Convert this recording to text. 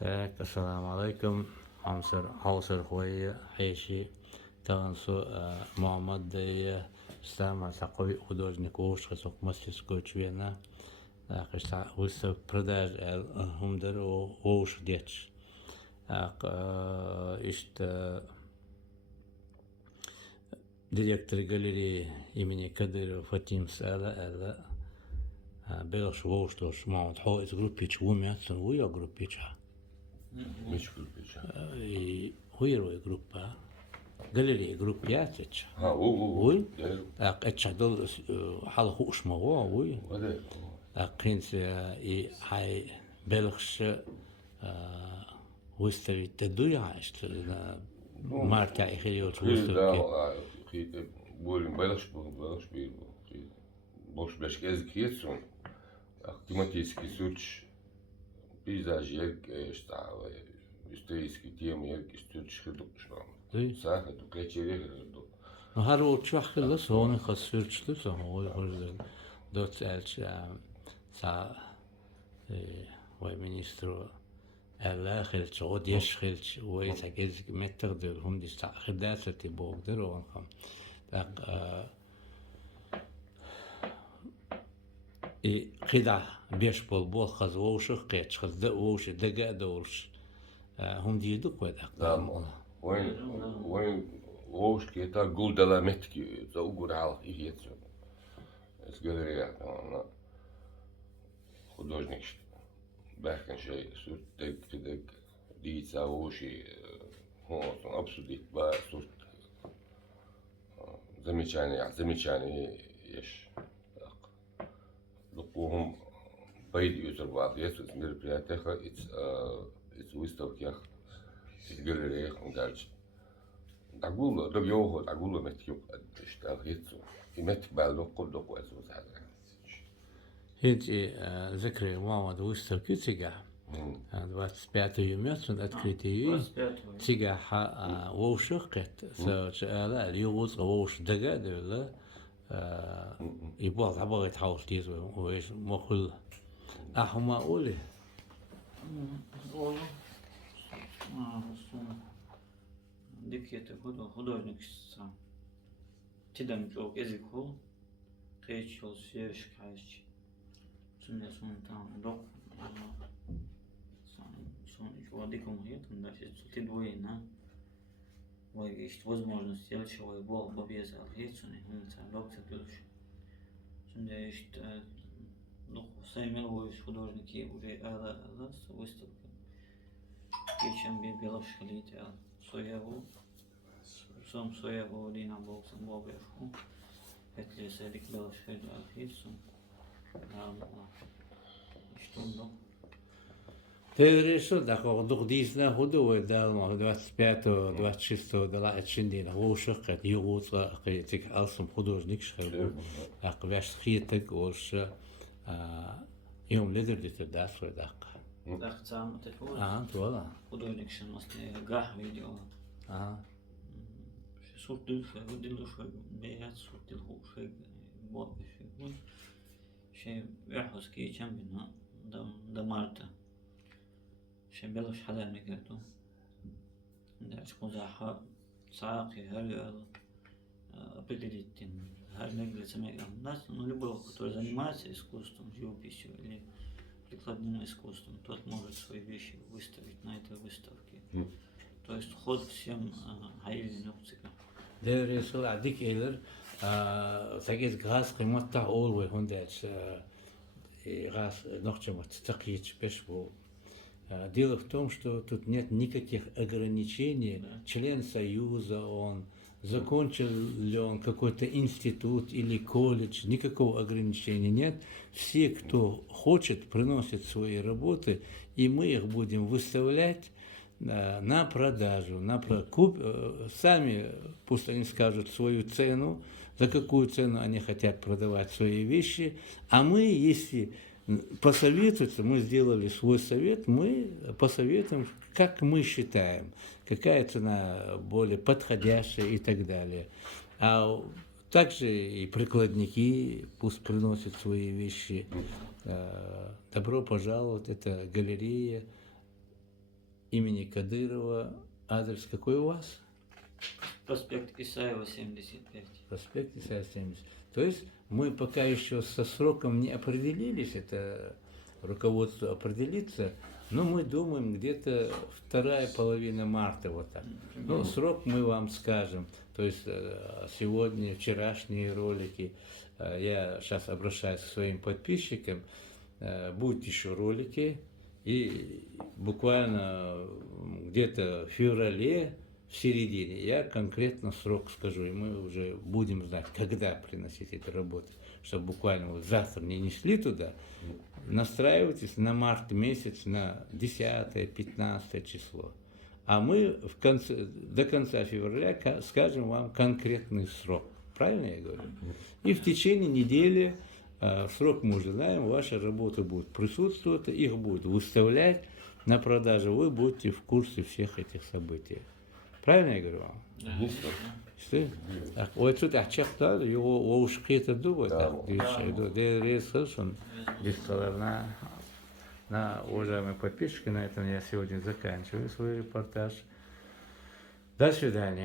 Assalamu alaikum. Hausar Hoya Heishi Tansу Muhammad Сама такой художник Ушкасок мастерской чвена. Кышта выставка продаж Хумдер Оуш Деч. Ишт директор галереи имени Кадырова Фатим Сала Белаш Оуштош Мамад Хо из группич Вумятсон Вуя группича. Меч группича. И Хуеровая группа. галерея групп Ятич. Ой. Ачадол حلقة وشموا وي. هذا. قينس и هاي بلخش выставить тедуй عشت مارتا إخيريوت выставки. Более бэлш бил. Бош бэш языкетсон. Тематический сурч пейзаж что исторические темы сурч художник. Сахар, клечеры. هارو تشخلص هون خسرت لسه هو دوت ألش سا ومنسترو الله خلش عود يشخلش ويتجز متقدر هم دي خداسة بقدر وانهم خدع بيش بول خزوش قيتش خزد وش دقة دورش هم دي دوك وده وين Ложки это гулдала метки за угорал и яйцо. Это галерея, она художник, бахкан шей, сурт тек, дийца уши, он обсудить ба сурт замечания еш. Лукум пойди юзербат, есть в мероприятиях, из выставках, из галереях, он дальше. أقول ده بيوهد أقول ما تيوب اشتغل هيتسو يمت بالو كل ده كويس هذا هيجي ذكرى ماما ويستر كتيجا 25 يوميات открытие تيجا ووشقت لا اليوز ووش دقا ده يبغى عبغة تحاول تيزو وإيش مخل أحما أولي Дикет художник сам. Тидам жок язык хол. Кечил свеж кайч. Сунне сон там док. Сон еще диком хет, да все ты двоена. Ой, есть возможность сделать чего и бол побезал хетсуни, он там док цепилш. Сунне есть ну сами ловишь художники уже ала выставка. Кечем белаш халите соеву. Сам соеву дина боксом бобешку. Петли седик белаш хеду алхитсун. Что ну? Ты решил, так вот дух дисна худу дал ма 25-26 дала отчиндина вошق يغوص قيتك ألسم художник شخير أقبش خيتك وش يوم لدر ديت الداس وداق داق سام تفوز والله художник شن مستي قاه فيديو صورة دل شوي بيات صورة دل شوي بود شيء يحوس كي جنبنا دمارته شيء بلش حدا نكرتو داش مزاحة ساقي هل определить هل نجلس нас, ну любой, который занимается искусством, живописью или прикладным искусством, тот может свои вещи выставить на этой выставке. То есть ход всем хаили нюцика. ده رسول عديك إيلر سجيت غاز قيمتها أول وهون داش غاز نقطة تقيت بشبو. Дело в том, что тут нет никаких ограничений. Член Союза он, закончил ли он какой-то институт или колледж, никакого ограничения нет. Все, кто хочет, приносят свои работы, и мы их будем выставлять на продажу, сами пусть они скажут свою цену, за какую цену они хотят продавать свои вещи, а мы, если посоветуются, мы сделали свой совет, мы посоветуем, как мы считаем, какая цена более подходящая и так далее. А также и прикладники пусть приносят свои вещи. Добро пожаловать, это галерея имени Кадырова. Адрес какой у вас? Проспект Исаева, 75. Проспект Исаия 70. То есть мы пока еще со сроком не определились, это руководство определится, но мы думаем где-то вторая половина марта, вот так. Ну, срок мы вам скажем. То есть сегодня, вчерашние ролики, я сейчас обращаюсь к своим подписчикам, будут еще ролики, и буквально где-то в феврале, в середине, я конкретно срок скажу, и мы уже будем знать, когда приносить эту работу, чтобы буквально вот завтра не несли туда. Настраивайтесь на март месяц, на 10-15 число. А мы до конца февраля скажем вам конкретный срок. Правильно я говорю? И в течение недели, срок мы уже знаем, ваша работа будет присутствовать, их будут выставлять на продажу, вы будете в курсе всех этих событий. Правильно я говорю вам? İşte o tür açıklar o uşkiyete duvar на уважаемые подписчики, на этом я сегодня заканчиваю свой репортаж. До свидания.